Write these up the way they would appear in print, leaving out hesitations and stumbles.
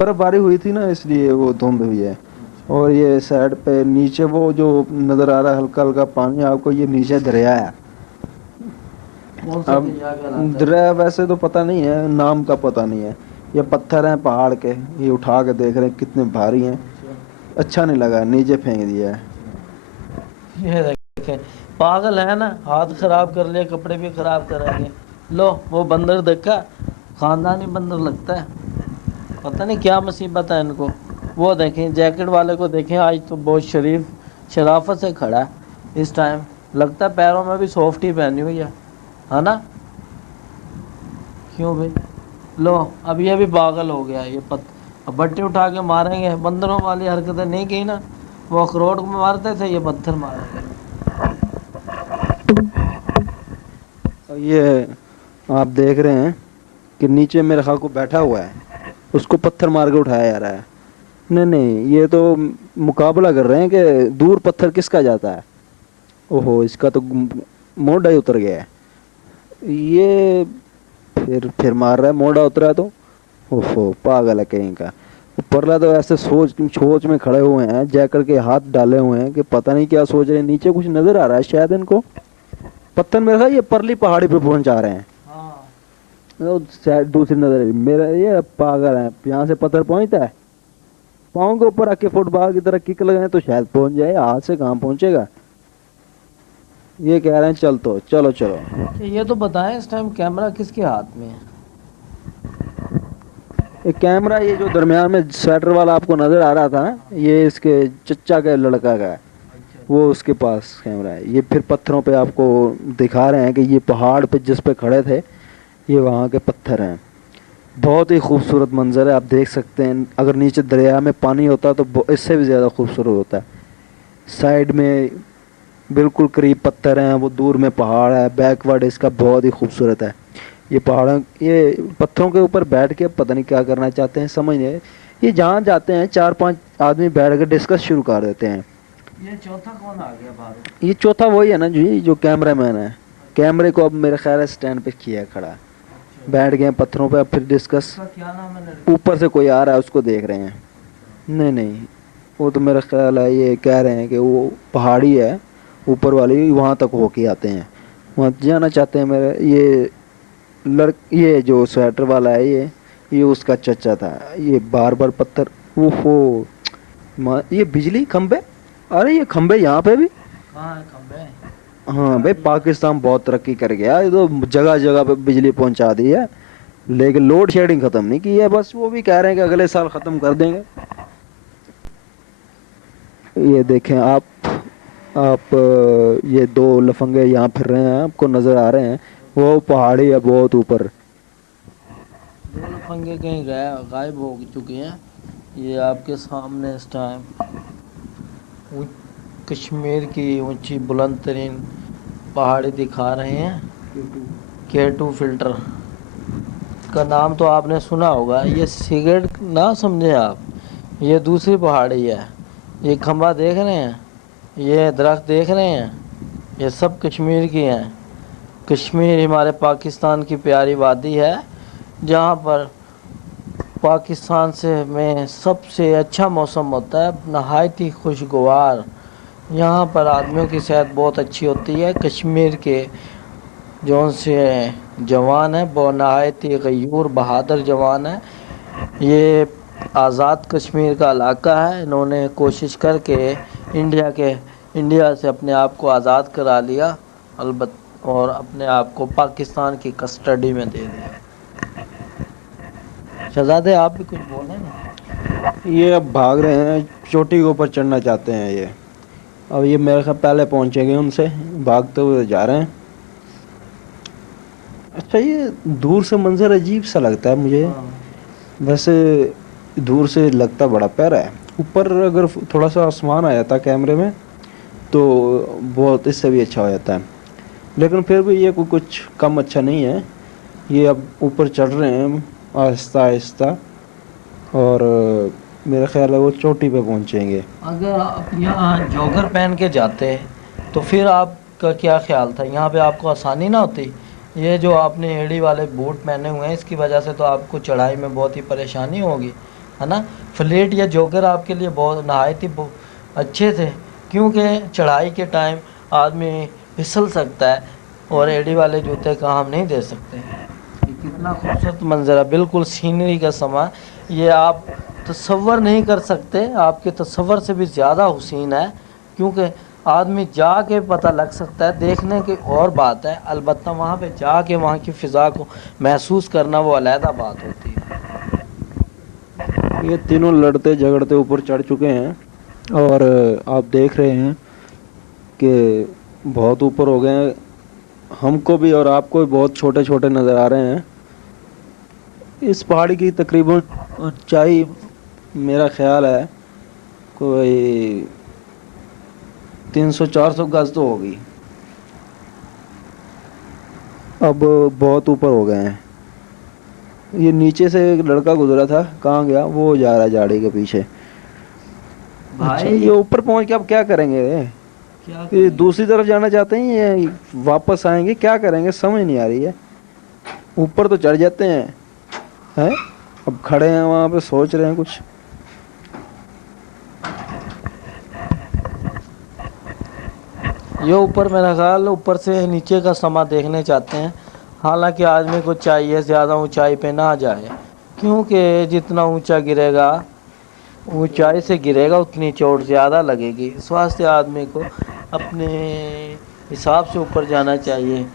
बर्फबारी हुई थी ना, इसलिए वो धुंध हुई है। और ये साइड पे नीचे वो जो नजर आ रहा है हल्का हल्का पानी आपको, ये नीचे दरिया है। कौन सा अब दरिया कहलाता है? दरिया वैसे तो पता नहीं है, नाम का पता नहीं है। ये पत्थर हैं पहाड़ के, ये उठा के देख रहे हैं कितने भारी हैं। अच्छा। अच्छा नहीं लगा, नीचे फेंक दिया है। ये देखें, पागल है ना, हाथ खराब कर लिए, कपड़े भी खराब करेंगे। लो वो बंदर देखा, खानदानी बंदर लगता है। पता नहीं क्या मुसीबत है इनको। वो देखें जैकेट वाले को, देखें आज तो बहुत शराफत से खड़ा है इस टाइम। लगता है पैरों में भी सॉफ्टी पहनी हुई है ना? क्यों भाई? लो अब ये भी पागल हो गया, ये अब बट्टे उठा के मारेंगे। बंदरों वाली हरकतें नहीं की ना, वो अखरोट को मारते थे, ये पत्थर मारेंगे। और ये आप देख रहे हैं कि नीचे मेरे ख्याल को बैठा हुआ है, उसको पत्थर मार के उठाया जा रहा है। नहीं नहीं, ये तो मुकाबला कर रहे हैं कि दूर पत्थर किसका जाता है। ओहो, इसका तो मोढ़ा ही उतर गया है। ये फिर मार रहा है, मोढ़ा उतरा है तो। ओहो, पागल है कहीं का। ऊपरला तो ऐसे सोच सोच में खड़े हुए हैं, जैकर के हाथ डाले हुए हैं कि पता नहीं क्या सोच रहे हैं। नीचे कुछ नजर आ रहा है शायद इनको। पत्थर मेरे ख्याल ये परली पहाड़ी पे पहुंचा रहे हैं। हाँ। वो शायद दूसरी नजर है मेरा, ये पागल है। यहाँ से पत्थर पहुंचता है, पाँव के ऊपर आके फुटबॉल की तरह किक लगाए तो शायद पहुंच जाए, हाथ से कहाँ पहुंचेगा। ये कह रहे हैं चल तो चलो चलो। अच्छा, ये तो बताएं इस टाइम कैमरा किसके हाथ में है? ये कैमरा, ये जो दरमियान में स्वेटर वाला आपको नजर आ रहा था ना, ये इसके चचा के लड़का का है। अच्छा। वो उसके पास कैमरा है। ये फिर पत्थरों पे आपको दिखा रहे हैं कि ये पहाड़ पे जिस पे खड़े थे, ये वहाँ के पत्थर हैं। बहुत ही खूबसूरत मंजर है, आप देख सकते हैं। अगर नीचे दरिया में पानी होता तो इससे भी ज़्यादा खूबसूरत होता है। साइड में बिल्कुल करीब पत्थर हैं, वो दूर में पहाड़ है। बैकवर्ड इसका बहुत ही खूबसूरत है। ये पहाड़ों, ये पत्थरों के ऊपर बैठ के पता नहीं क्या करना चाहते हैं, समझ नहीं। ये जहाँ जाते हैं चार पांच आदमी बैठ कर डिस्कस शुरू कर देते हैं। ये चौथा कौन आ गया बाहर? ये चौथा वही है ना जी, जो कैमरा मैन है। कैमरे को अब मेरे ख्याल है स्टैंड पे किया है खड़ा। अच्छा। बैठ गए हैं पत्थरों पे, अब फिर डिस्कस। उसका क्या नाम है लड़के? ऊपर से कोई आ रहा है, उसको देख रहे हैं। नहीं नहीं, वो तो मेरा ख्याल है ये कह रहे हैं कि वो पहाड़ी है ऊपर वाली, वहां तक होके आते हैं। वहां जाना चाहते हैं मेरे ये जो स्वेटर वाला है, ये उसका चचा था। ये बार बार पत्थर। ओहो, ये बिजली खंबे। अरे ये खंबे यहाँ पे भी। कहाँ है खंबे? हाँ भाई, पाकिस्तान बहुत तरक्की कर गया, ये तो जगह जगह पे बिजली पहुंचा दी है। लेकिन लोड शेडिंग खत्म नहीं की है, बस वो भी कह रहे हैं कि अगले साल खत्म कर देंगे। ये देखें आप ये दो लफंगे यहाँ फिर रहे हैं, आपको नजर आ रहे हैं। वो पहाड़ी है बहुत ऊपर। दो लफंगे कहीं गायब हो चुके हैं। ये आपके सामने इस टाइम कश्मीर की ऊंची बुलंद तरीन पहाड़ी दिखा रहे हैं। K2 फिल्टर का नाम तो आपने सुना होगा। ये सिगरेट ना समझे आप, ये दूसरी पहाड़ी है। ये खंबा देख रहे हैं, ये दरख्त देख रहे हैं, ये सब कश्मीर की हैं। कश्मीर हमारे पाकिस्तान की प्यारी वादी है, जहाँ पर पाकिस्तान से में सबसे अच्छा मौसम होता है, नहायत ही खुशगवार। यहाँ पर आदमियों की सेहत बहुत अच्छी होती है। कश्मीर के जौन से जवान है वो नहायत ही गयूर बहादुर जवान है। ये आज़ाद कश्मीर का इलाका है। इन्होंने कोशिश करके इंडिया से अपने आप को आज़ाद करा लिया, अलबत् और अपने आप को पाकिस्तान की कस्टडी में दे दिया। शहजादे आप भी कुछ बोलें ना। ये अब भाग रहे हैं, चोटी के ऊपर चढ़ना चाहते हैं ये। अब ये मेरे ख्याल पहले पहुंचेंगे उनसे, भागते हुए जा रहे हैं। अच्छा, ये दूर से मंजर अजीब सा लगता है मुझे। हाँ। वैसे दूर से लगता बड़ा प्यारा है। ऊपर अगर थोड़ा सा आसमान आ जाता कैमरे में तो बहुत इससे भी अच्छा हो जाता है। लेकिन फिर भी ये कुछ कम अच्छा नहीं है। ये अब ऊपर चढ़ रहे हैं आहिस्ता आहिस्ता, और मेरा ख्याल है वो चोटी पे पहुंचेंगे। अगर आप यहाँ जॉगर पहन के जाते तो फिर आपका क्या ख्याल था? यहाँ पे आपको आसानी ना होती? ये जो आपने एड़ी वाले बूट पहने हुए हैं, इसकी वजह से तो आपको चढ़ाई में बहुत ही परेशानी होगी। है ना। फ्लेट या जोकर आपके लिए बहुत नहायत ही अच्छे थे, क्योंकि चढ़ाई के टाइम आदमी फिसल सकता है और एडी वाले जूते का हम नहीं दे सकते। ये कितना खूबसूरत मंजर है, बिल्कुल सीनरी का समा। ये आप तसव्वुर नहीं कर सकते, आपके तसव्वुर से भी ज़्यादा हुसीन है, क्योंकि आदमी जाके पता लग सकता है। देखने की और बात है, अलबत्ता वहाँ पे जाके वहाँ की फ़िज़ा को महसूस करना वो अलहदा बात होती है। ये तीनों लड़ते झगड़ते ऊपर चढ़ चुके हैं और आप देख रहे हैं कि बहुत ऊपर हो गए हैं। हमको भी और आपको भी बहुत छोटे छोटे नज़र आ रहे हैं। इस पहाड़ी की तकरीबन ऊंचाई मेरा ख्याल है कोई 300-400 गज तो होगी। अब बहुत ऊपर हो गए हैं। ये नीचे से एक लड़का गुजरा था, कहाँ गया? वो जा रहा है झाड़ी के पीछे। अच्छा, भाई ये ऊपर पहुंच के अब क्या करेंगे? क्या ये करें? दूसरी तरफ जाना चाहते हैं, ये वापस आएंगे, क्या करेंगे समझ नहीं आ रही है। ऊपर तो चढ़ जाते हैं, अब खड़े हैं वहां पे सोच रहे हैं कुछ। ये ऊपर मेरा ख्याल ऊपर से नीचे का समा देखने चाहते हैं। हालांकि आदमी को चाहिए ज़्यादा ऊंचाई पे ना जाए, क्योंकि जितना ऊंचा गिरेगा, ऊंचाई से गिरेगा, उतनी चोट ज़्यादा लगेगी। इस वास्ते आदमी को अपने हिसाब से ऊपर जाना चाहिए।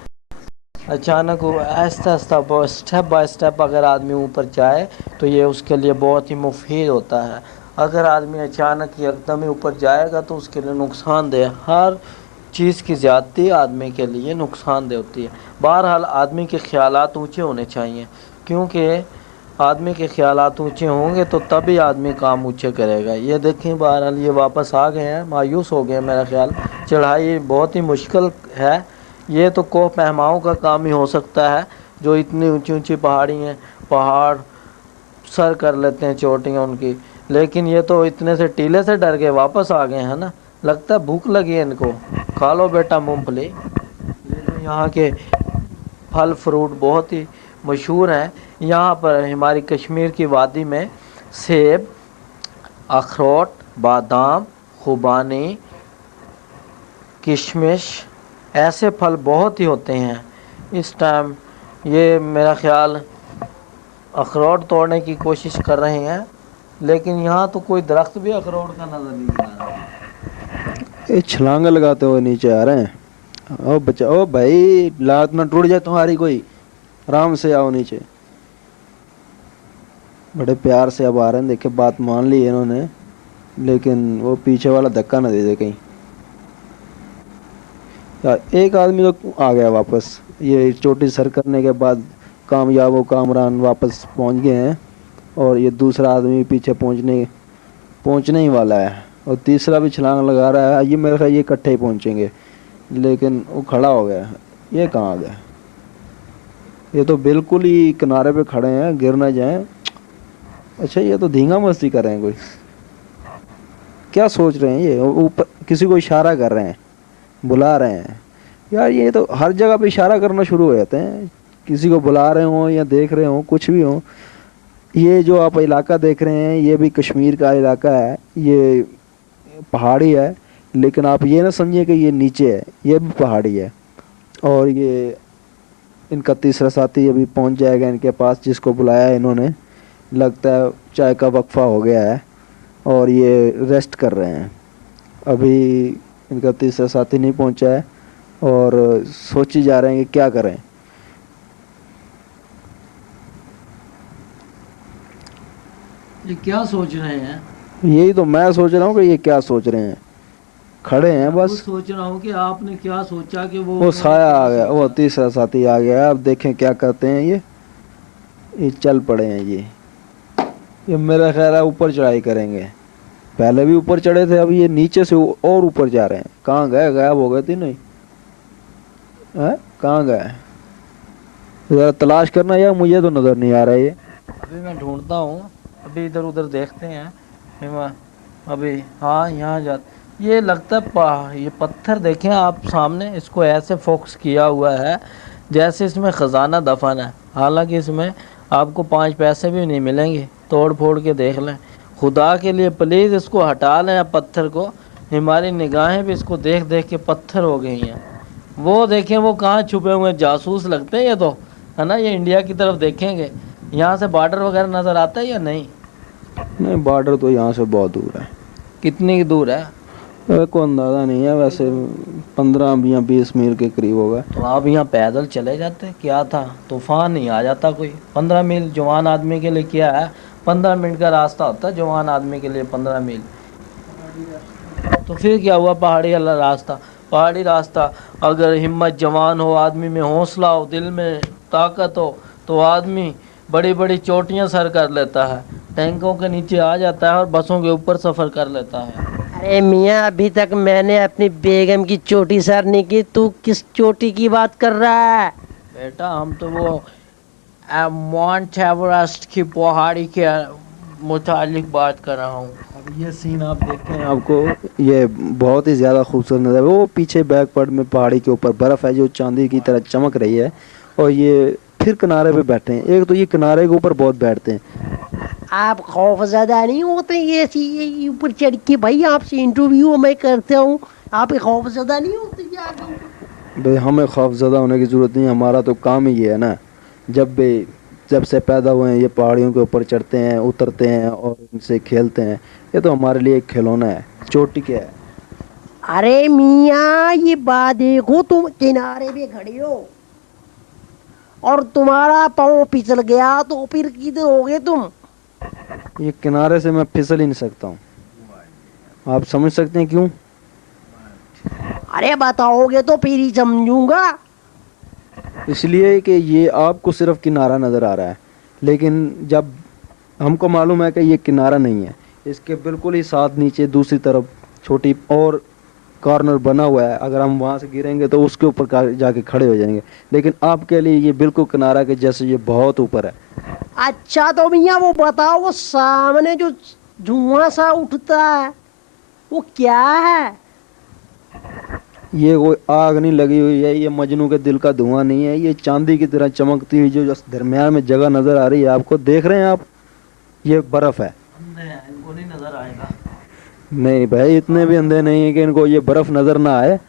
अचानक वो Aahista Aahista step by step अगर आदमी ऊपर जाए तो ये उसके लिए बहुत ही मुफीद होता है। अगर आदमी अचानक एकदम ही ऊपर जाएगा तो उसके लिए नुकसानदेह, हर चीज़ की ज़्यादती आदमी के लिए नुकसानदेह होती है। बहरहाल आदमी के ख़यालात ऊंचे होने चाहिए, क्योंकि आदमी के ख़यालात ऊंचे होंगे तो तभी आदमी काम ऊंचे करेगा। ये देखें, बहरहाल ये वापस आ गए हैं, मायूस हो गए हैं मेरा ख्याल। चढ़ाई बहुत ही मुश्किल है। ये तो कोह पहमाओं का काम ही हो सकता है, जो इतनी ऊंची ऊंची पहाड़ी हैं, पहाड़ सर कर लेते हैं चोटियाँ उनकी। लेकिन ये तो इतने से टीले से डर के वापस आ गए हैं ना। लगता है भूख लगी है इनको। खा लो बेटा मूंगफली। ये तो यहाँ के फल फ्रूट बहुत ही मशहूर हैं। यहाँ पर हमारी कश्मीर की वादी में सेब, अखरोट, बादाम, खुबानी, किशमिश, ऐसे फल बहुत ही होते हैं। इस टाइम ये मेरा ख्याल अखरोट तोड़ने की कोशिश कर रहे हैं, लेकिन यहाँ तो कोई दरख्त भी अखरोट का नज़र नहीं आ रहा। ये छलांगा लगाते हुए नीचे आ रहे हैं। ओ बच्चा, ओ भाई, लात ना टूट जाए तुम्हारी कोई, आराम से आओ नीचे। बड़े प्यार से अब आ रहे हैं, देखे बात मान ली है इन्होंने, लेकिन वो पीछे वाला धक्का ना दे दे कहीं। एक आदमी तो आ गया वापस, ये चोटी सर करने के बाद कामयाब व कामरान वापस पहुंच गए हैं। और ये दूसरा आदमी पीछे पहुंचने ही वाला है, और तीसरा भी छलांग लगा रहा है। ये मेरे ख्याल ये इकट्ठे ही पहुंचेंगे, लेकिन वो खड़ा हो गया। ये कहाँ आ गया? ये तो बिल्कुल ही किनारे पे खड़े हैं, गिर ना जाएं। अच्छा, ये तो धींगा मस्ती कर रहे हैं कोई। क्या सोच रहे हैं ये? ऊपर किसी को इशारा कर रहे हैं, बुला रहे हैं। यार ये तो हर जगह पे इशारा करना शुरू हो जाते हैं, किसी को बुला रहे हो या देख रहे हो, कुछ भी हो। ये जो आप इलाका देख रहे हैं, ये भी कश्मीर का इलाका है, ये पहाड़ी है, लेकिन आप ये ना समझिए कि ये नीचे है, ये भी पहाड़ी है। और ये इनका तीसरा साथी अभी पहुंच जाएगा इनके पास, जिसको बुलाया है इन्होंने। लगता है चाय का वक्फा हो गया है और ये रेस्ट कर रहे हैं। अभी इनका तीसरा साथी नहीं पहुंचा है और सोची जा रहे हैं कि क्या करें। ये क्या सोच रहे हैं? यही तो मैं सोच रहा हूँ कि ये क्या सोच रहे हैं। खड़े हैं मैं बस। सोच रहा हूँ कि आपने क्या सोचा कि वो साया आ गया, वो तीसरा साथी आ गया। अब देखें क्या करते हैं ये चल पड़े हैं। ये मेरा ख्याल है ऊपर चढ़ाई करेंगे। पहले भी ऊपर चढ़े थे, अब ये नीचे से और ऊपर जा रहे हैं। कहाँ गए? गायब हो गए थे नहीं है? कहाँ गए? जरा तलाश करना यार, मुझे तो नजर नहीं आ रहा है ये। अभी मैं ढूंढता हूँ, अभी इधर उधर देखते हैं। अभी हाँ, यहाँ जा। ये लगता है ये पत्थर देखें आप सामने, इसको ऐसे फोकस किया हुआ है जैसे इसमें ख़जाना दफन है। हालांकि इसमें आपको 5 पैसे भी नहीं मिलेंगे, तोड़ फोड़ के देख लें। खुदा के लिए प्लीज़ इसको हटा लें आप पत्थर को। हमारी निगाहें भी इसको देख देख के पत्थर हो गई हैं। वो देखें वो कहाँ छुपे हुए हैं, जासूस लगते हैं ये तो, है ना। ये इंडिया की तरफ देखेंगे, यहाँ से बॉर्डर वगैरह नज़र आता है या नहीं? नहीं, बॉर्डर तो यहाँ से बहुत दूर है। कितनी दूर है? मेरे को अंदाज़ा नहीं है, वैसे 15 या 20 मील के करीब होगा। तो आप यहाँ पैदल चले जाते, क्या था, तूफान नहीं आ जाता कोई? 15 मील जवान आदमी के लिए क्या है? 15 मिनट का रास्ता होता है जवान आदमी के लिए, 15 मील। तो फिर क्या हुआ, पहाड़ी वाला रास्ता? पहाड़ी रास्ता, अगर हिम्मत जवान हो, आदमी में हौसला हो, दिल में ताकत हो, तो आदमी बड़ी बड़ी चोटियां सर कर लेता है, टैंकों के नीचे आ जाता है और बसों के ऊपर सफ़र कर लेता है। अरे मियाँ, अभी तक मैंने अपनी बेगम की चोटी सर नहीं की, तू किस चोटी की बात कर रहा है? बेटा हम तो वो माउंट एवरेस्ट की पहाड़ी के मुतालिक बात कर रहा हूँ। अब ये सीन आप देखते हैं, आपको ये बहुत ही ज़्यादा खूबसूरत नज़र है। वो पीछे बैकवर्ड में पहाड़ी के ऊपर बर्फ़ है जो चांदी की तरह चमक रही है, और ये फिर किनारे पे बैठे हैं। एक तो ये किनारे के ऊपर बहुत बैठते हैं। आप खौफजदा नहीं होते ये ऊपर चढ़ के? भाई आपसे इंटरव्यू मैं करता हूँ, आप खौफजदा नहीं होते ये आगे ऊपर? भाई हमें खौफज़दा होने की ज़रूरत नहीं है, हमारा तो काम ही ये है ना। जब से पैदा हुए हैं ये पहाड़ियों के ऊपर चढ़ते हैं, उतरते हैं और इनसे खेलते हैं। ये तो हमारे लिए एक खिलौना है। चोटी क्या है? अरे मियाँ, ये बात देखो, तुम किनारे पे खड़े हो और तुम्हारा पाँव फिसल गया तो फिर किधर होगे तुम? ये किनारे से मैं फिसल ही नहीं सकता हूँ। आप समझ सकते हैं क्यों? अरे बताओगे तो फिर ही समझूंगा। इसलिए कि ये आपको सिर्फ किनारा नज़र आ रहा है, लेकिन जब हमको मालूम है कि ये किनारा नहीं है, इसके बिल्कुल ही साथ नीचे दूसरी तरफ छोटी और कॉर्नर बना हुआ है। अगर हम वहाँ से गिरेंगे तो उसके ऊपर जाके खड़े हो जाएंगे, लेकिन आपके लिए ये बिल्कुल किनारा के जैसे ये बहुत ऊपर है। अच्छा तो मियाँ वो बताओ, वो सामने जो धुआं सा उठता है वो क्या है? ये कोई आग नहीं लगी हुई है, ये मजनू के दिल का धुआं नहीं है। ये चांदी की तरह चमकती हुई जो दरमियान में जगह नज़र आ रही है आपको, देख रहे हैं आप, ये बर्फ़ है। इनको नहीं नजर आएगा। नहीं भाई, इतने भी अंधे नहीं है कि इनको ये बर्फ़ नज़र ना आए।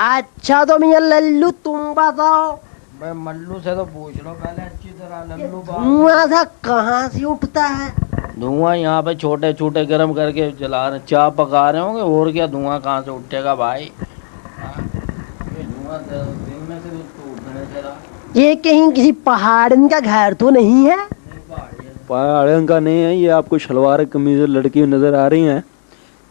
अच्छा तो मियाँ लल्लू तुम बताओ, मैं मल्लू से तो पूछ लो पहले अच्छी तरह, लल्लू धुआं सा कहाँ से उठता है? धुआं यहाँ पे छोटे छोटे गर्म करके जला रहे, चाय पका रहे होंगे, और क्या धुआं कहाँ से उठेगा भाई? हाँ? ये धुआं दिन में से तो उठने से रहा। ये कहीं किसी पहाड़न का घर तो नहीं है? पहाड़ों का नहीं है, ये आपको शलवार कमीज़ें लड़की नज़र आ रही हैं,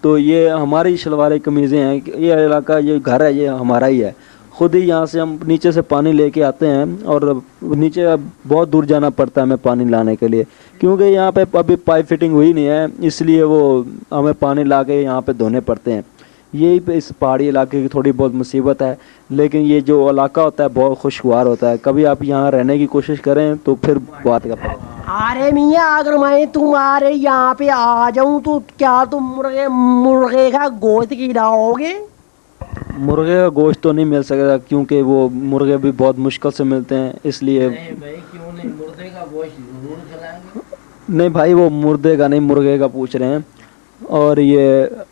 तो ये हमारी शलवार कमीज़ें हैं। ये इलाका, ये घर है, ये हमारा ही है। खुद ही यहाँ से हम नीचे से पानी लेके आते हैं, और नीचे अब बहुत दूर जाना पड़ता है हमें पानी लाने के लिए, क्योंकि यहाँ पे अभी पाइप फिटिंग हुई नहीं है, इसलिए वो हमें पानी ला के यहाँ पे धोने पड़ते हैं। यही पे इस पहाड़ी इलाके की थोड़ी बहुत मुसीबत है, लेकिन ये जो इलाका होता है बहुत खुशगवार होता है। कभी आप यहाँ रहने की कोशिश करें तो फिर बात का पता। अरे मियाँ, अगर मैं तुम्हारे यहाँ पे आ जाऊं तो क्या तुम मुर्गे मुर्गे का गोश्त खिलाओगे? मुर्गे का गोश्त तो नहीं मिल सकेगा, क्योंकि वो मुर्गे भी बहुत मुश्किल से मिलते हैं, इसलिए। नहीं भाई क्यों नहीं, मुर्दे का गोश्त जरूर खिलाएंगे। नहीं भाई, वो मुर्दे का नहीं, मुर्गे का पूछ रहे हैं। और ये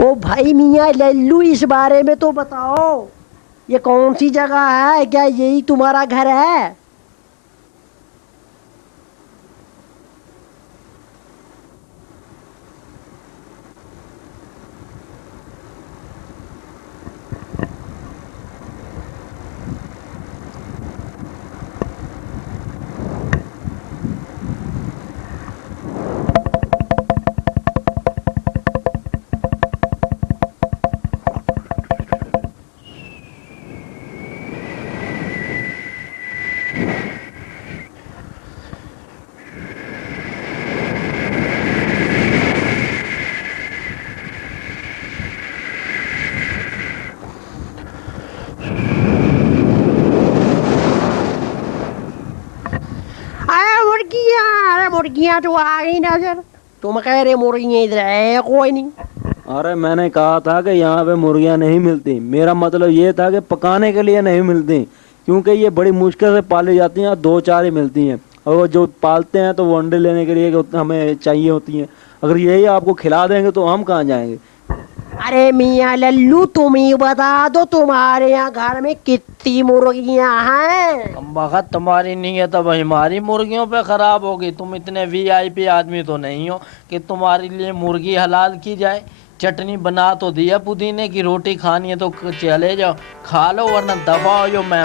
ओ भाई मियाँ लल्लू, इस बारे में तो बताओ, ये कौन सी जगह है? क्या यही तुम्हारा घर है? अरे मुर्गियाँ तो आ गई नजर। तुम कह रहे मुर्गियाँ इधर है कोई नहीं। अरे मैंने कहा था कि यहाँ पे मुर्गियाँ नहीं मिलती, मेरा मतलब ये था कि पकाने के लिए नहीं मिलती, क्योंकि ये बड़ी मुश्किल से पाली जाती हैं, दो चार ही मिलती हैं। और वो जो पालते हैं तो वो अंडे लेने के लिए हमें चाहिए होती हैं। अगर यही आपको खिला देंगे तो हम कहाँ जाएंगे। अरे मियाँ लल्लू, तुम ही बता दो, तुम्हारे यहाँ घर में कितनी मुर्गियाँ हैं? कम बखत तुम्हारी नीयत अब हमारी मुर्गियों पे खराब होगी। तुम इतने वीआईपी आदमी तो नहीं हो कि तुम्हारे लिए मुर्गी हलाल की जाए। चटनी बना तो दिया, पुदीने की रोटी खानी है तो चले जाओ खा लो, वरना दबाओ जो मैं।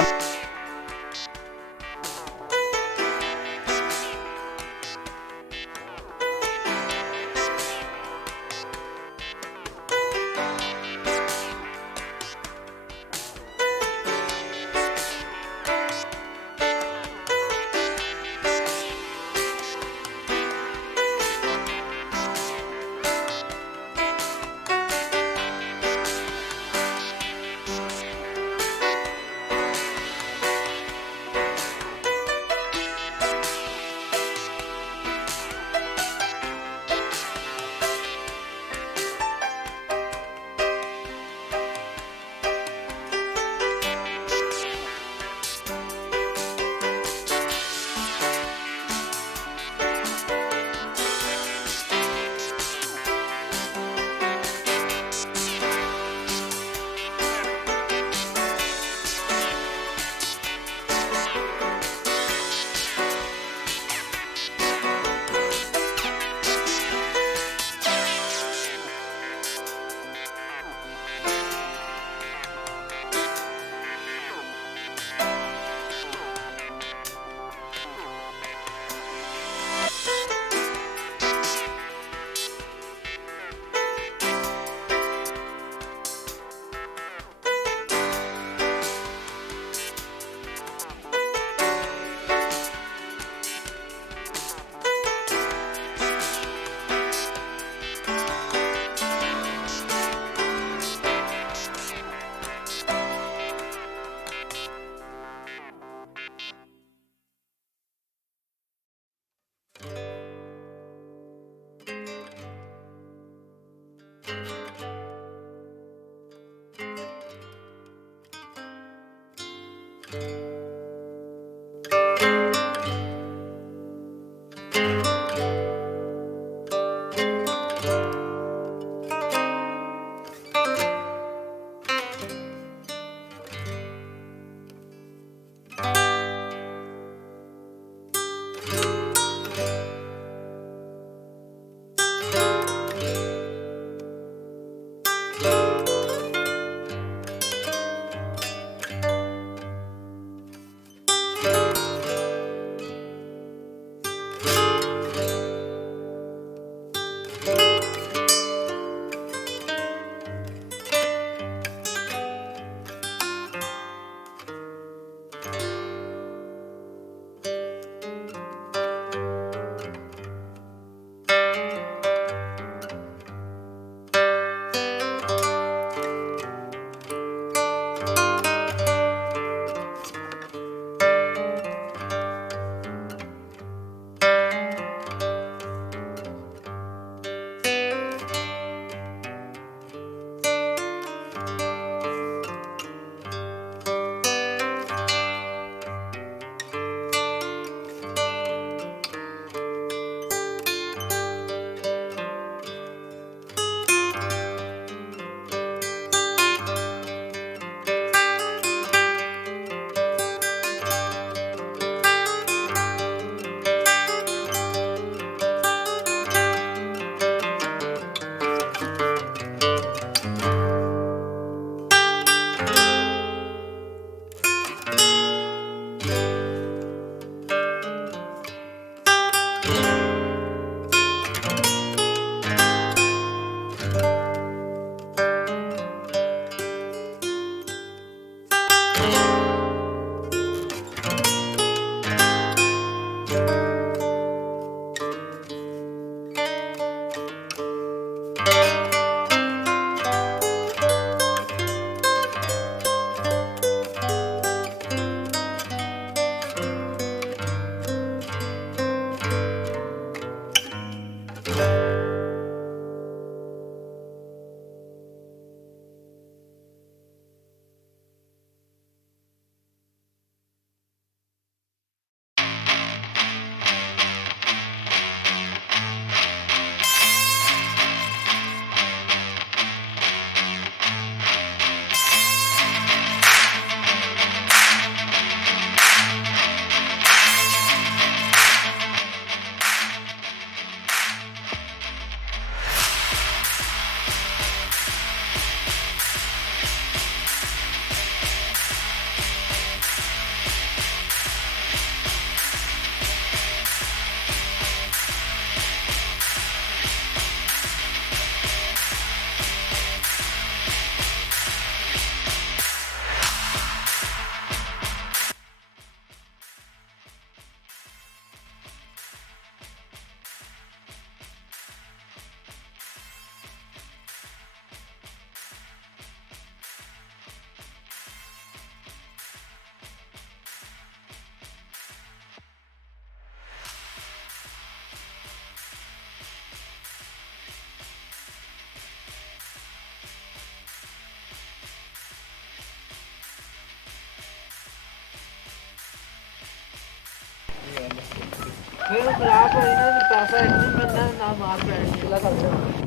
बस एक दिन मैं ना मार पे चला कर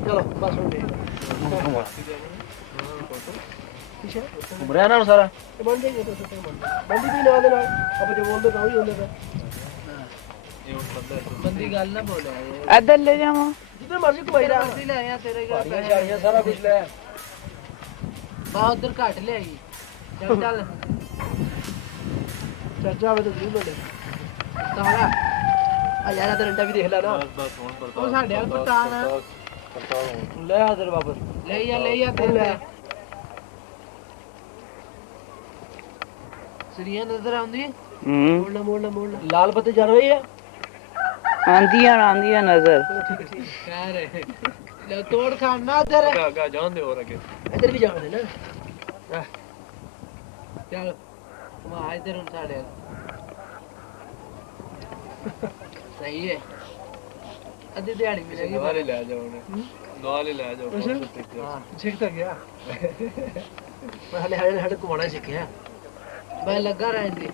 चलो बस हो गई पीछे घूम रहा है ना सारा बन जाएंगे तो बंदी भी ना देना अब जो बोल दो तो ही होने का बंदी गल ना बोले इधर ले जावा जितने मर्जी कमाई रहा मर्जी ले आया तेरे घर पे शाड़ियाँ सारा कुछ ले बाहर उधर काट ले आई चल चल चर्चा में तो जरूर ले ताला आ यार तेरा डंडा भी देख ला ना ਉਹ ਸਾਡੇ ਨਾਲ ਪਤਾਨ ले आ तेरे वापस ਲੈ ਆ ਤੇਰੇ ਸਰੀਆ ਨਜ਼ਰ ਆਉਂਦੀ ਹੈ मोड़ना मोड़ना मोड़ना लाल पत्ते चल रही है आंदिया नजर ਕਹਿ ਰਹੇ ਲੈ ਤੋੜ ਖਾਣਾ ਤੇਰੇ इधर भी जाने ना ਚੱਲ ਮੈਂ ਆਜ ਤੇਰੇ ਨੂੰ ਸਾਡੇ ਸਹੀ ਹੈ ਅੱਧੀ ਦਿਹਾੜੀ ਮਿਲੇਗੀ ਨਾਲੇ ਲੈ ਜਾਓ ਨਾਲੇ ਲੈ ਜਾਓ ਹਾਂ ਸਿੱਖ ਤਾਂ ਗਿਆ मैं हले हले हले घुमाना सीखा ਮੈਂ ਲੱਗਾ ਰਹਿੰਦੀ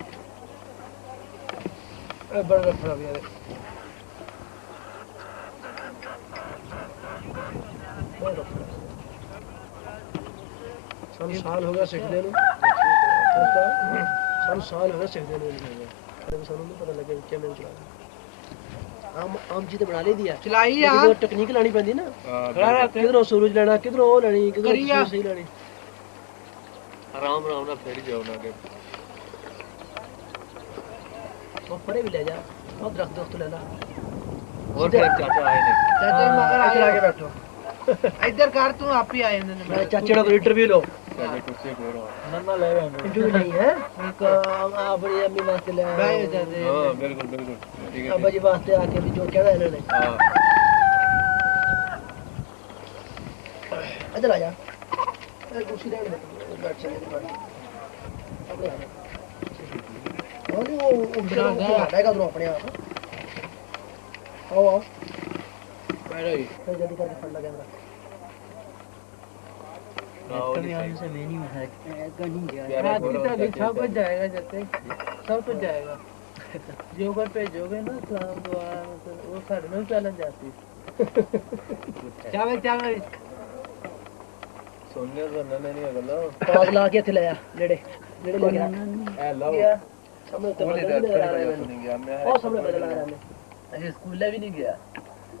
बड़ा रफड़ा भी यार साल हो गया सीखने ਨੂੰ ਸਾਨੂੰ ਸਾਲ ਹੋ ਗਏ ਸਿੱਖਦੇ ਨੂੰ ਸਾਨੂੰ ਨਹੀਂ ਪਤਾ ਲੱਗਿਆ ਕਿਵੇਂ ਚਲਾਉਣਾ ਆਮ ਜੀ ਤੇ ਬਣਾ ਲਈ ਦੀ ਆ ਚਲਾਈ ਆ ਜਦੋਂ ਟੈਕਨੀਕ ਲਾਣੀ ਪੈਂਦੀ ਨਾ ਕਿਧਰੋਂ ਸੂਰਜ ਲੈਣਾ ਕਿਧਰੋਂ ਉਹ ਲੈਣੀ ਕਿਧਰੋਂ ਕਰੀਆ। ਸਹੀ ਲੈਣੀ ਆਰਾਮ ਨਾਲ ਫੇਰ ਜਾਓ ਨਾ ਕਿ ਉਹ ਪਰੇ ਵੀ ਲੈ ਜਾ ਉਹ ਦਰਖਤ ਲੈ ਲਾ ਹੋਰ ਫਿਰ ਚਾਚਾ ਆਏ ਨੇ ਚਾਚੇ ਮਗਰ ਇੱਧਰ ਆ ਆ ਕੇ ਬੈਠੋ ਇੱਧਰ ਕਰ ਤੂੰ ਆਪ ਹੀ ਆ ਜਾਂਦੇ ਨੇ ਮੈਂ ਚਾਚੇ ਦਾ ਇੰਟਰਵਿਊ ਲਓ ਚਾਚੇ ਕੁਰਸੀ ਕੋਲ नन्ना ले रहे हैं ਇੰਟਰਵਿਊ ਨਹੀਂ ਹੈ ਇੱਕ ਆਪਣੀ ਅੰਮੀ ਵਾਸਤੇ ਲੈ ਬਹਿ ਜਾਂਦੇ ਹਾਂ ਬਿਲਕੁਲ ਠੀਕ ਹੈ ਅੱਬਾ ਜੀ ਵਾਸਤੇ ਆ ਕੇ ਵੀ ਜੋ ਕਹਿਣਾ ਇਹਨਾਂ ਨੇ ਹਾਂ ਇੱਧਰ ਆ ਜਾ ਇਹ ਕੁਰਸੀ ਲੈਣ ਦੇ ਬੈਠ ਚੱਲੇ ਤੇ ਬੈਠ ਆਪਣੇ ਉਹ ਨਹੀਂ ਉਹ ਉੱਡਣਾ ਹੈਗਾ ਉਧਰੋਂ ਆਪਣੇ ਆਪ ਆਓ ਬੈਠੋ ਜੀ ਫਿਰ ਜਲਦੀ ਕਰਕੇ ਫੜ ਲਾ ਕੈਮਰਾ से मेन्यू है रात की तक सब कुछ जाएगा जैसे सब कुछ जाएगा जो अगर भेजोगे ना सलाम दुआ मतलब वो साढ़े में चैलेंज जाती चावे ਸੋਨੀਆ ਦਾ ਨੰਨਾ ਨਹੀਂ ਗੱਲਾਂ ਪਾਸ ਲਾ ਕੇ ਇੱਥੇ ਲੈ ਆ ਨੇੜੇ ਨੇੜੇ ਲੈ ਗਿਆ ਐ ਲਓ ਸਾਹਮਣੇ ਉੱਤੇ ਉਹਨੇ ਬਦਲ ਦਾ ਆ ਰਿਹਾ ਮੈਨੂੰ ਨਹੀਂ ਗਿਆ ਮੈਂ ਉਹ ਸਾਹਮਣੇ ਬਦਲ ਆ ਰਿਹਾ ਨੇ अरे स्कूल भी नहीं गया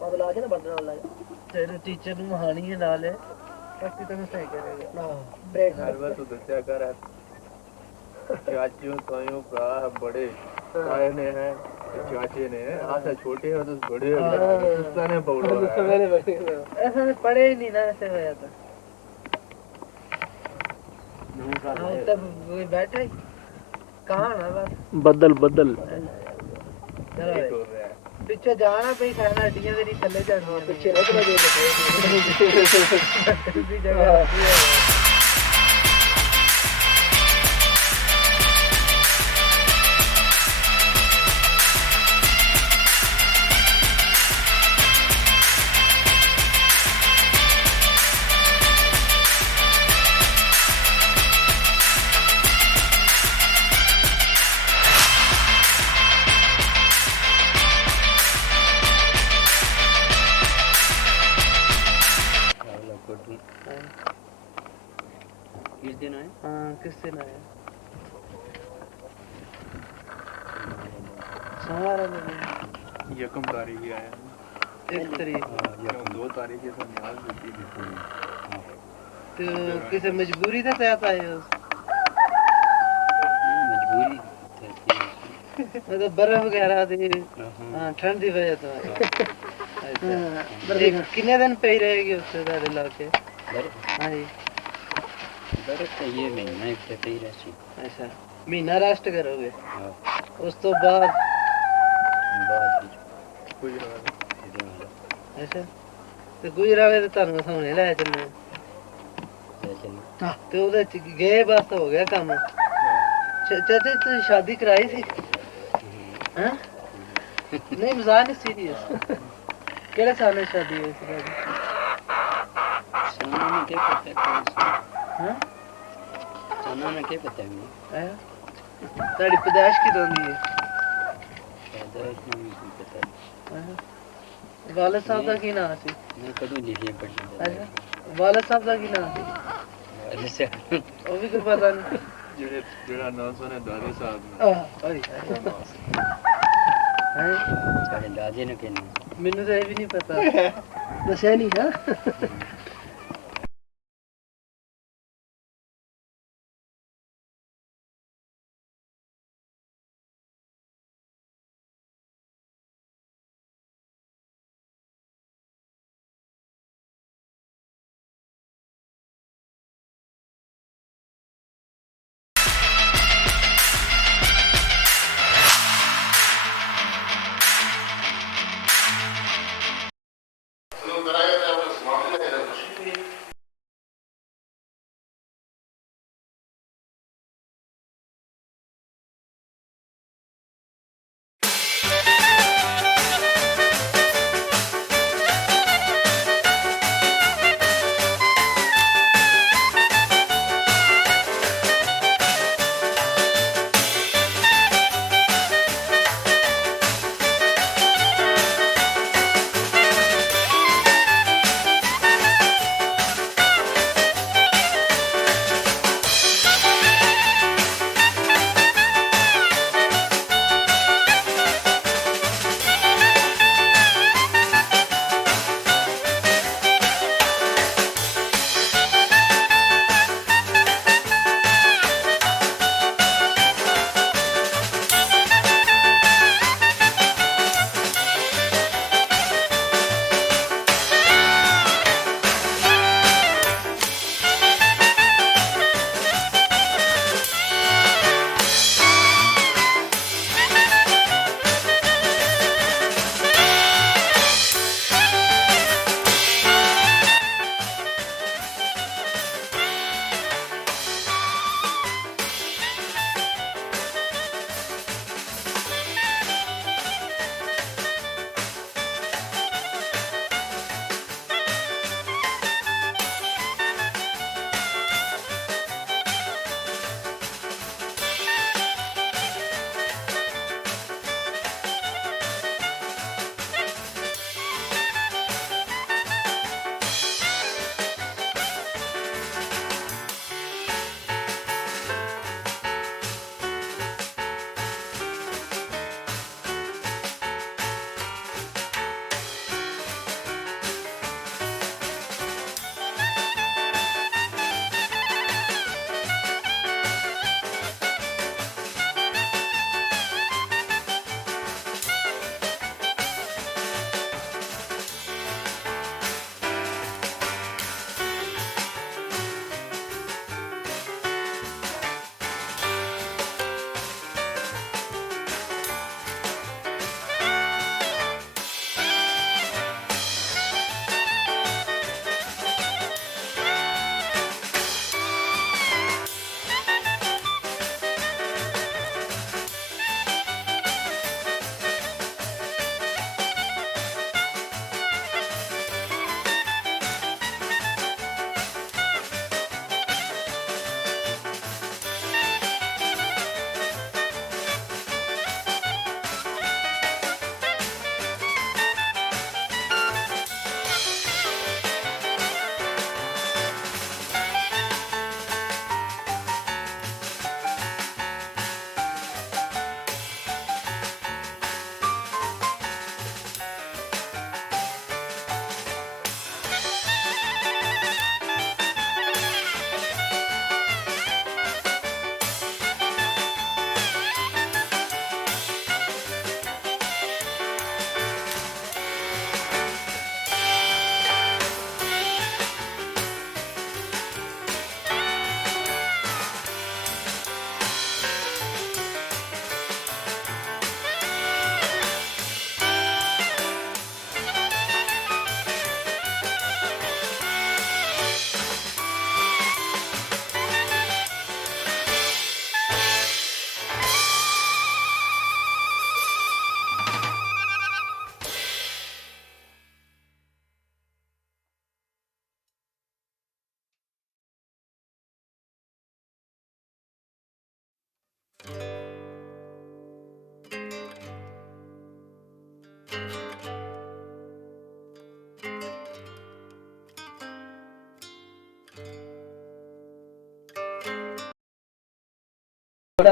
ਪਾਸ ਲਾ ਕੇ ਨਾ ਬਦਲ ਨਾਲ ਲਾ तेरे टीचर ਨੂੰ ਮਹਾਣੀ ਹੈ ਨਾਲ ਬਾਕੀ ਤਾਂ ਮੈਂ ਸਹੀ ਕਰੇਗਾ ਨਾ ਬ੍ਰੇਕ ਹਰ ਵਾਰ ਤੂੰ ਦੱਸਿਆ ਕਰ ਚਾਚਿयों ताइयों भरा बड़े ताए ने हैं चाचे ने आसा छोटे हैं तो बड़े हो गए ने पकड़ो मैंने ऐसा मैं पढ़े ही नहीं ना ऐसे होया था हाँ, तब वो बैठा ही कहाँ ना बस बदल बदल चलो भाई। पिछे जाना पे खाना हड्डियां तेरी थल्ले जानी ਪਿੱਛੇ ਰਹਿ ਕੇ ਦੇ दूसरी जगह आती है। हाँ किस दिन आया सवार यकम तारीख ही आया एक तारीख यकम 2 तारीख से न्याज देती थी तो किसी मजबूरी था तैयार आए हो मतलब बर्फ वगैरह थी हाँ ठंड की वजह से अच्छा कितने दिन पे ही रहेगी उससे ज्यादा इलाके हाँ जी ये महीना एक ही रहती अच्छा महीना रेस्ट करोगे हाँ उस तो बाद बात अच्छा तो गुजरावे तो ਤੁਹਾਨੂੰ ਸਾਹਮਣੇ ਲੈ ਚੱਲਣਾ ਤੇ ਉਹਦੇ ਚ ਗਏ ਬਸ ਤਾਂ ਹੋ ਗਿਆ ਕੰਮ ਚਾਚਾ ਤੂੰ ਸ਼ਾਦੀ ਕਰਾਈ ਸੀ ਹਾਂ ਨਹੀਂ ਮਜ਼ਾਕ ਨਹੀਂ ਸੀਰੀਅਸ ਕਿਹੜੇ ਸਾਲ ਵਿੱਚ ਸ਼ਾਦੀ ਹੋਈ ਸੀ ਤੁਹਾਡੀ सोना में क्या पता है ਹਾਂ सोना में क्या पता है ਹੈ ਤੁਹਾਡੀ ਪੈਦਾਇਸ਼ ਕਿਦੋਂ ਦੀ ਹੈ पैदाइश में नहीं पता ਹੈਂ? वाले साहब का की नाम सी मैं कदू लिखी पढ़ी अच्छा वाले साहब का की नाम सी जैसे वो भी कोई पता नहीं जेड़ा नाम सुने दादे साहब ने ओए साढ़े दादे ने कहने मैंने तो ये भी नहीं पता दशा नहीं है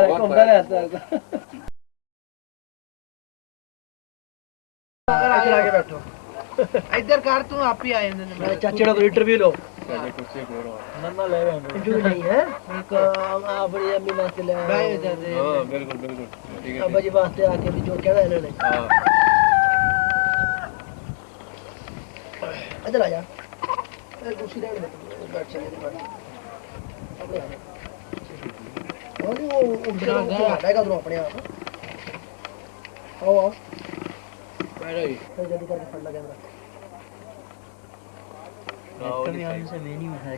घूमता रहता आगे बैठो इधर कर तू आप ही आए ने चाचे का इंटरव्यू लो कुर्सी को नन्ना ले इंटरव्यू नहीं है एक अपनी अम्मी वास्ते ले बैठ जाते हां बिल्कुल बिल्कुल ठीक है अब्बा जी वास्ते आके भी जो कहना इन्होंने हां इधर आ जा कुर्सी ले बैठ चले अपने वो उधर हटाएगा उधर अपने आप आओ आओ बैठ जल्दी करके फड़ लगा कैमरा कभी आने से मैं नहीं है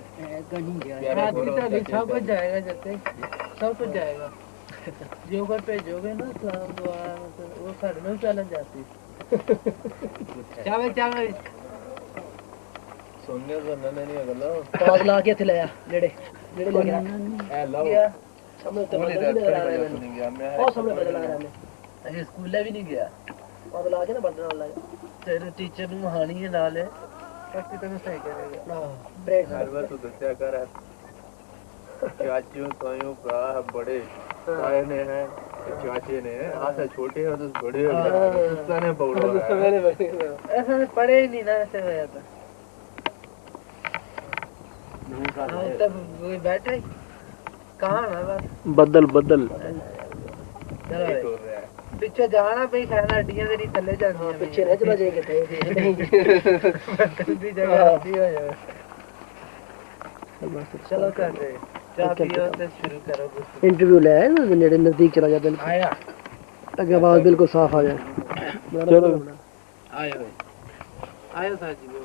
नहीं गया आज की तारीख सब कुछ जाएगा जैसे सब कुछ जाएगा जो कर भेजोगे ना सलाम दुआ मतलब वो साढ़े में चैलेंज जाती चावे चावे सुनने तो नन्ना नहीं गल्ला पास ला के थे लाया नेड़े नेड़े ले गया ए लो सामने तो बोले बदल तो नहीं रहा नहीं गया मैं और सामने बदल आ रहा है अरे स्कूल भी नहीं गया पास ला के ना बदल वाला तेरे टीचर ਨੂੰ ਹਾਣੀ ਹੈ ਨਾਲ काफी तरह सही करेगा हां ब्रेक हर बार तो दस्या कर चाचियों ताइयों भरा बड़े ताए ने हैं चाचे ने आसे छोटे हैं तो बड़े हो गए उसने पकड़ो मैंने ऐसा पढ़े ही नहीं ना ऐसे हो जाता तब कोई बैठे कहाँ है बस बदल बदल चलो पिछे जाना भाई खाना हड्डियां तेरी थल्ले जानी है पीछे रह चला जाएगा दी जगह आती हो जाए चलो कर दे चाह पियो तो शुरू करो इंटरव्यू ले आए ना नेड़े नजदीक चला जाते हैं आया अगर आवाज बिल्कुल साफ आ जाए चलो आयो भाई आयो साजी वो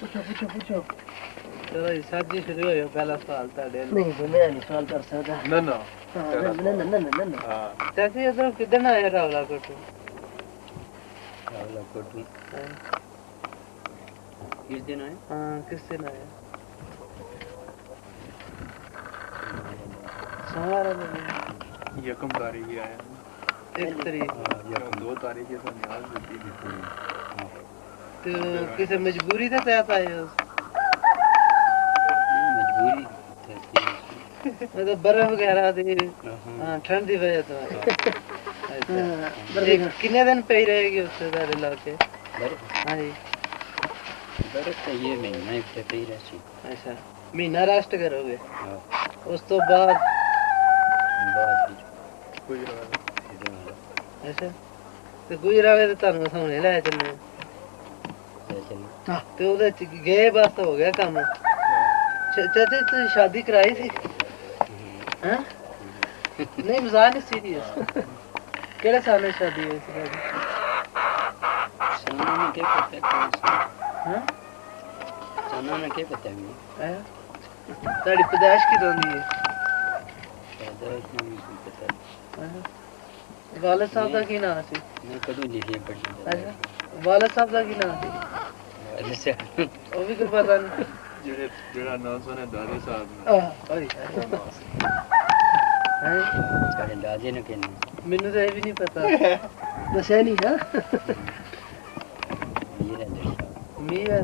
पूछो चलो साजी शुरू हो पहला सवाल ताड़े नहीं तो मैं नहीं सवाल कर सकता ना ना ना हां चाची इधर किधर आया रावला कोट किस दिन आए? हां किस दिन आया सोमवार में यकम तारीख ही आया एक तारीख यकम 2 तारीख के साथ न्याज देती थी तो किसी मजबूरी से पैसा आया मजबूरी मतलब बर्फ वगैरह थी हां ठंड की वजह से अच्छा कितने दिन पे रहेगी उससे ज़्यादा इलाके हां जी बर्फ तो ये महीना इतने पे ही रहती अच्छा महीना रेस्ट करोगे हाँ उस तो बाद बाद कोई अच्छा तो गुजरावे तो ਤੁਹਾਨੂੰ ਸਾਹਮਣੇ ਲੈ ਚੱਲਣੇ चलो ਤੇ ਉਹਦੇ ਚ ਗਏ ਬਸ ਹੋ ਗਿਆ ਕੰਮ ਚਾਚਾ ਤੂੰ ਸ਼ਾਦੀ ਕਰਾਈ ਸੀ हैं नहीं मजाक नहीं सीरियस केड़े साल में शादी हुई थी साना में क्या पता कौन सा हैं साना में क्या पता है ताड़ी पैदाइश की होंदी है शायद इतना नहीं पता वालिद साहब दा की नाम सी मैं कभी लिखी पढ़ी अच्छा वालिद साहब दा की नाम सी जैसे ਉਹ ਵੀ ਕੋਈ ਪਤਾ ਨਹੀਂ ਜਿਹੜਾ ਨਾਮ ਸੁਣੇ ਦਾਦੇ ਸਾਹਿਬ ਹੈ सारे दादे ने कहना ਮੈਨੂੰ ਤਾਂ ਇਹ ਵੀ ਨਹੀਂ ਪਤਾ ਦੱਸਿਆ ਨਹੀਂ ਹੈ ये रहता ਮੀਰ ਹੈ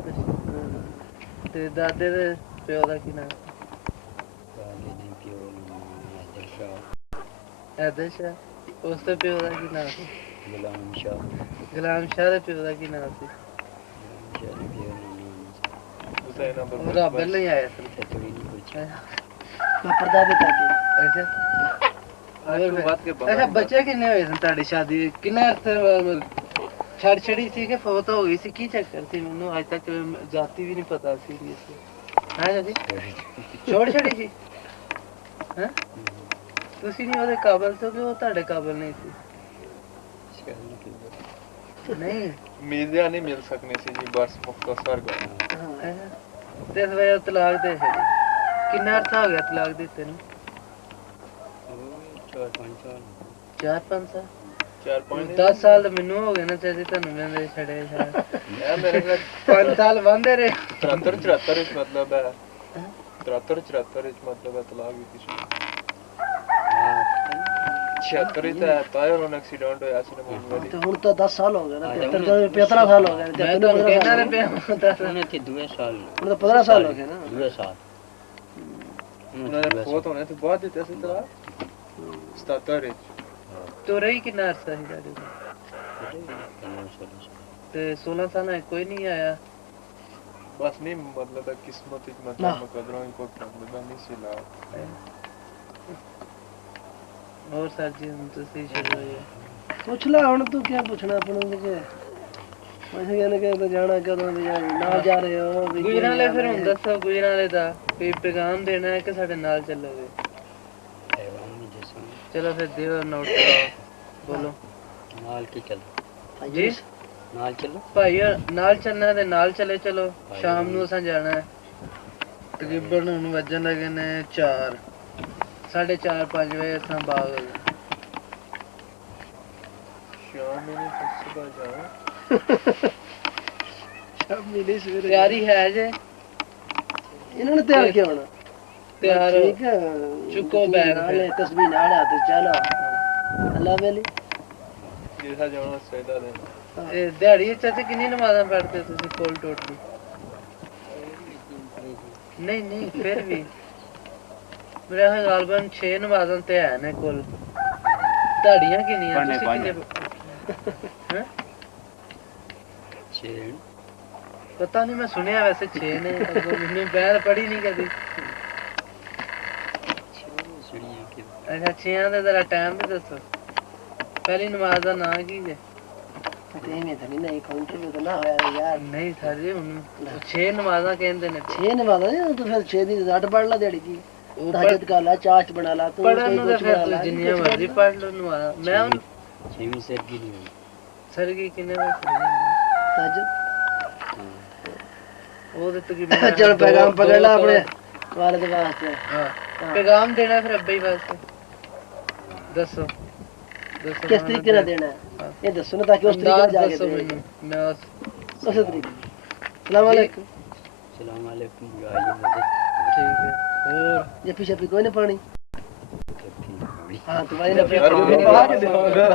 ਤੇ ਦਾਦੇ ਦੇ ਪਿਓ ਦਾ ਕੀ ਨਾਮ दादे ने क्यों हैदर शाह ਐਦਰ ਸ਼ਾਹ ਉਸ ਦੇ ਪਿਓ ਦਾ ਕੀ ਨਾਮ ਸੀ गुलाम शाह ਗੁਲਾਮ ਸ਼ਾਹ ਦੇ ਪਿਓ ਦਾ ਕੀ ਨਾਮ ਸੀ शाह ने क्यों ਉਸੇ ਨੰਬਰ ਉਹ ਰੱਬ ਨਹੀਂ ਆਇਆ ਸੀ थोड़ी नहीं पूछा ਪਰਦਾ ਵੀ ਕਰਕੇ ਅੱਛਾ ਅੱਜ ਤੋਂ ਬਾਅਦ ਕੇ ਅੱਛਾ ਬੱਚੇ ਕਿੰਨੇ ਹੋਏ ਸਨ ਤੁਹਾਡੀ ਸ਼ਾਦੀ ਕਿੰਨਾ ਛੜ ਛੜੀ ਸੀ ਕਿ ਫੋਟ ਹੋ ਗਈ ਸੀ ਕੀ ਚੱਕਰ ਸੀ ਮੈਨੂੰ ਅੱਜ ਤੱਕ ਜਾਤੀ ਵੀ ਨਹੀਂ ਪਤਾ ਸੀਰੀਅਸਲੀ ਹਾਂ ਜੀ ਛੋੜ ਛੜੀ ਸੀ ਹੈ ਤੁਸੀਂ ਨਹੀਂ ਉਹਦੇ ਕਾਬਲ ਤੋਂ ਕਿ ਉਹ ਤੁਹਾਡੇ ਕਾਬਲ ਨਹੀਂ ਸੀ ਨਹੀਂ ਮੀਜ਼ਾ ਨਹੀਂ ਮਿਲ ਸਕਨੇ ਸੀ ਜੀ ਬਸ ਮੁਖਤਸਰ ਗੱਲ ਤੇ ਇਸ ਵਜ੍ਹਾ ਤਲਾਕ ਦੇ ਛੜੀ ਕਿੰਨਾ ਅਰਸਾ ਹੋ ਗਿਆ ਤਲਾਕ ਦਿੱਤੇ ਨੂੰ 4-5 साल 4-5 ਸਾਲ 4.5 10 ਸਾਲ ਤਾਂ ਮੈਨੂੰ ਹੋ ਗਏ ਨਾ ਚਾਚੀ ਤੁਹਾਨੂੰ ਮੈਂ ਛੜੇ ਇਹ ਮੇਰੇ ਕੋਲ 5 ਸਾਲ ਬੰਦੇ ਰਹੇ 73 74 ਵਿੱਚ ਮਤਲਬ ਹੈ 73 74 ਵਿੱਚ ਮਤਲਬ ਹੈ ਤਲਾਕ ਵੀ ਕਿਸੇ 76 ਵਿੱਚ ਤਾਂ ਉਹਨਾਂ ਨੂੰ ਐਕਸੀਡੈਂਟ ਹੋਇਆ ਸੀ ਨਾ ਮੈਨੂੰ ਤੇ ਹੁਣ ਤਾਂ 10 ਸਾਲ ਹੋ ਗਏ ਨਾ 75 ਸਾਲ ਹੋ ਗਏ ਮੈਂ ਤਾਂ ਕਹਿੰਦਾ ਨੇ ਪਿਆ उन्हें थे 2 साल ਹੁਣ ਤਾਂ 15 ਸਾਲ ਹੋ ਗਏ ਨਾ 2 साल ਉਹਨਾਂ ਫੋਟ ਹੋਣੇ ਤੋਂ ਬਾਅਦ ਦਿੱਤੇ ਸੀ ਤਰਾ 77 तो रही कितना अरसा ही दादी ते 16 साल है कोई नहीं आया बस नहीं मतलब किस्मत एक मतलब कदरों को मतलब नहीं सिला और सर जी हम तो सही चल रही है पूछ ला हुन तू क्या पूछना अपने के वैसे कहने के तो जाना कदों भी ना जा रहे हो गुजरां ले फिर हुन दसो गुजरां ले दा कोई पैगाम देना है कि साडे नाल चलोगे चलो फिर दियो नोट कराओ बोलो नाल की चलो जी नाल चलो भाई नाल चलना ते नाल चले चलो शाम ਨੂੰ ਅਸਾਂ ਜਾਣਾ ਹੈ ਤਕਰੀਬਨ ਹੁਣ ਵੱਜਣ ਲੱਗੇ ਨੇ 4 4:30 5 ਵਜੇ ਅਸਾਂ ਬਾਗ ਹੋ ਗਏ शाम में नहीं सुबह जाओ शामी नहीं सवेरे ਤਿਆਰੀ ਹੈ ਜੇ इन्होंने तैयार किया होना ਤਿਆਰ ठीक है चुको बैग नाले तस्बीह नाल हाथ चलो अल्लाह वेली जैसा जाना सैदा देना ਇਹ ਦਿਹਾੜੀ ਚਾਚਾ ਕਿੰਨੀ ਨਮਾਜ਼ਾਂ ਪੜ੍ਹਦੇ ਹੋ ਤੁਸੀਂ ਕੋਲ ਟੋਟਲੀ ਨਹੀਂ ਨਹੀਂ ਫਿਰ ਵੀ ਮੇਰਾ ਹੈ ਗਾਲਬਨ 6 ਨਮਾਜ਼ਾਂ ਤੇ ਹੈ ਨੇ ਕੋਲ ਦਿਹਾੜੀਆਂ ਕਿੰਨੀਆਂ ਤੁਸੀਂ ਕਿੰਨੇ ਹੈ छेड़ पता नहीं मैं सुनिया वैसे 6 ने मैंने बैर पढ़ी नहीं कभी सुनिए कि अच्छा 6 ਦਾ ਜ਼ਰਾ ਟਾਈਮ ਵੀ ਦੱਸੋ ਪਹਿਲੀ ਨਮਾਜ਼ ਦਾ ਨਾਂ ਕੀ ਹੈ पता नहीं था नहीं काउंटर में तो ना होया यार ਨਹੀਂ ਸਰ ਜੀ ਹੁਣ 6 ਨਮਾਜ਼ਾਂ ਕਹਿੰਦੇ ਨੇ 6 नमाज़ है तो फिर 6 दी 8 पढ़ ला दिहाड़ी की ਉਹ तहज्जुद कर ला चाच बना ला तू ਪੜਨ कोई ਨੂੰ ਤਾਂ कुछ ਫਿਰ बना ला ਜਿੰਨੀਆਂ ਮਰਜ਼ੀ ਪੜ ਲਓ ਨਮਾਜ਼ ਮੈਂ ਹੁਣ छेवीं से की नहीं हुई ਸਰ ਕੀ ਕਿੰਨੇ ਵਜੇ तहज्जुद ਉਹ ਤੇ ਤਕਰੀਬਨ चल पैगाम पकड़ ला अपने वालिद वास्ते ਹਾਂ ਪੈगाम ਦੇਣਾ ਫਿਰ ਅੱਬੇ ਹੀ ਵਾਸਤੇ ਦੱਸੋ ਦੱਸੋ किस तरीके ना देना है ये दसो ना ताकि उस तरीके ਅੰਦਾਜ਼ से जाके ਦੱਸੋ दे ਮੈਨੂੰ ਮੈਂ उस तरीके सलाम अलैकुम सलाम वालेकुम गाली मदद ਠੀਕ है और ये पीछे भी कोई नहीं पानी जबकि हाँ तुम्हारी नफी यार, पहा के दिखाऊंगा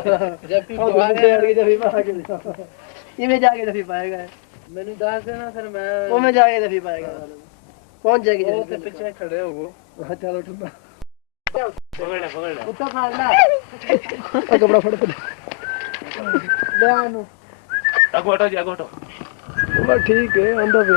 जब भी और पढ़ा दूसरे अड़ के नफी पहा के दिखाऊंगा ये में जाके नफी पाएगा ਮੈਨੂੰ ਦੱਸ ਦੇਣਾ ਫਿਰ मैं वो में जाके नफी पाएगा पहुंच जाएगी ਉਹ ਤੇ जल्दी ਪਿੱਛੇ ਖੜੇ ਹੋਵੋ हाँ चलो ठुम्बा कुत्ता फाड़ ला कपड़ा फड़ के ले आनु आगो हटो जी आगो हटो बस ठीक है आंदा पे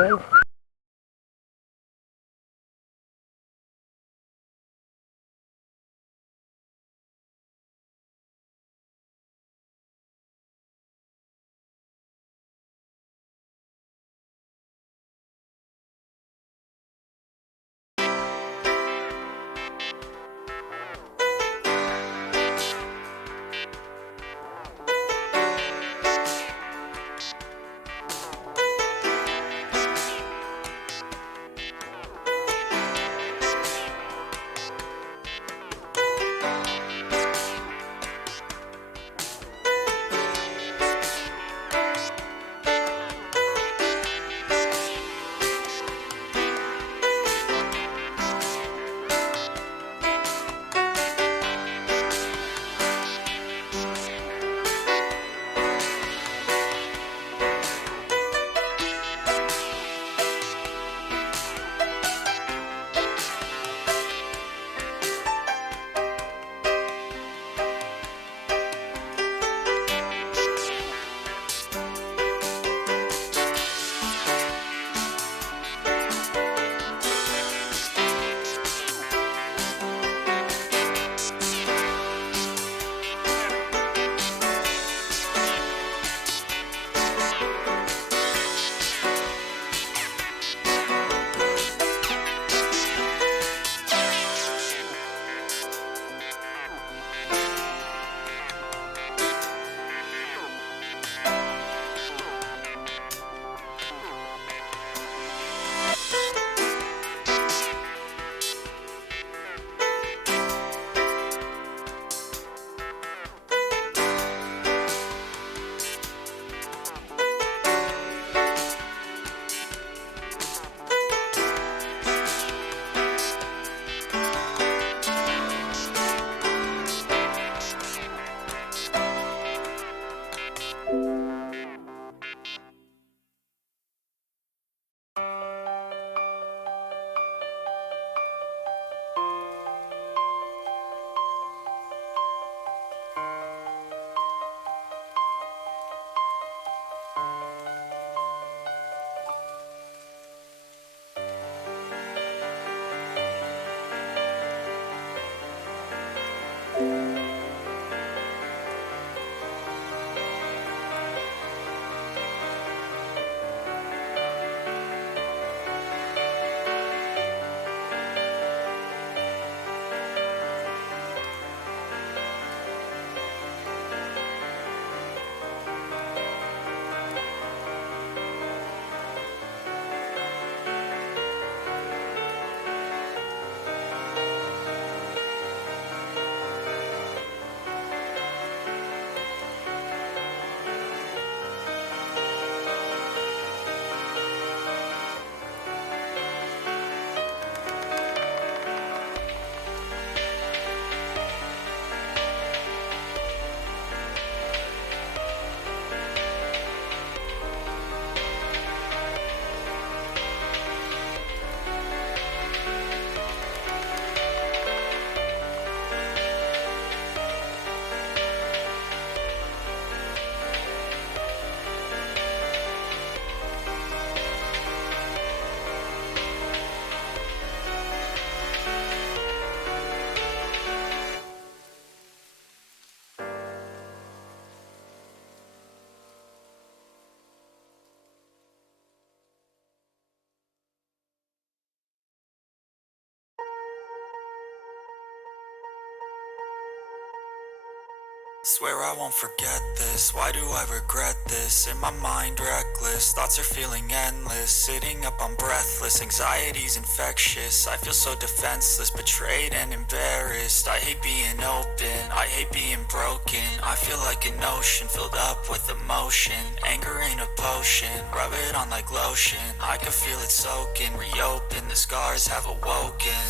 Swear I won't forget this, why do I regret this? In my mind reckless, thoughts are feeling endless. Sitting up, I'm breathless, anxiety's infectious. I feel so defenseless, betrayed and embarrassed. I hate being open, I hate being broken. I feel like an ocean filled up with emotion. Anger ain't a potion, rub it on like lotion. I can feel it soaking, reopen, the scars have awoken.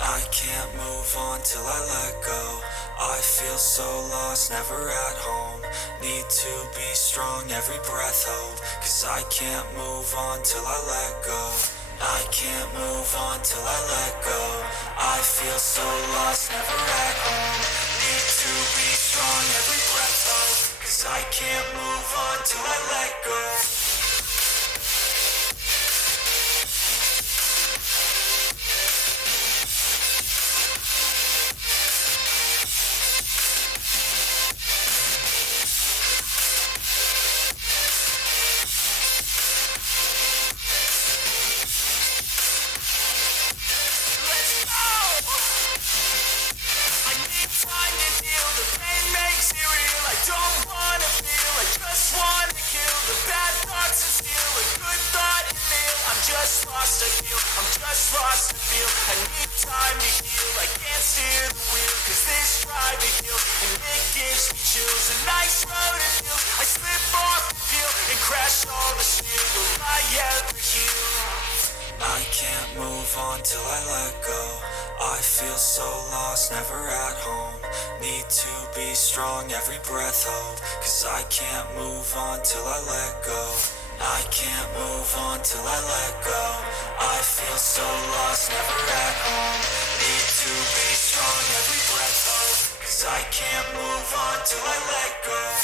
I can't move on till I let go. I feel so lost, never at home. Need to be strong, every breath hold. Cause I can't move on till I let go. I can't move on till I let go. I feel so lost, never at home. Need to be strong, every breath hold. Cause I can't move on till I let go. Just lost to feel, I'm just lost to feel. I need time to heal, I can't steer the wheel. Cause this driving hill, and it gives me chills. A nice road it feels, I slip off the peel and crash all the steel. Will I ever heal? I can't move on till I let go. I feel so lost, never at home. Need to be strong, every breath hold. Cause I can't move on till I let go. I can't move on till I let go. I feel so lost, never at home. Need to be strong, every breath hold. Cause I can't move on till I let go.